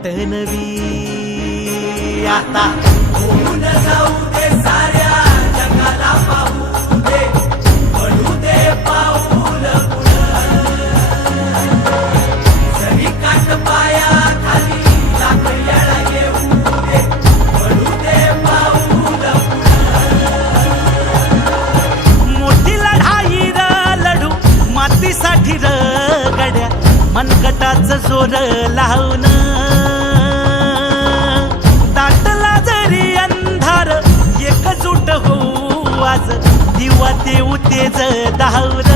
वाट नवी आता होऊन जाऊ दे साऱ्या जगाला पाहू दे पडू दे पाऊल जरी काट पाया खाली लाख येळा येऊ दे पडू दे पाऊल मोठी लढाई र लढू मातीसाठी र गड्या मनगटाचं जोर लावून दाटला जरी अंधार एकजूट होऊ आज दिवा देऊ तेज दावर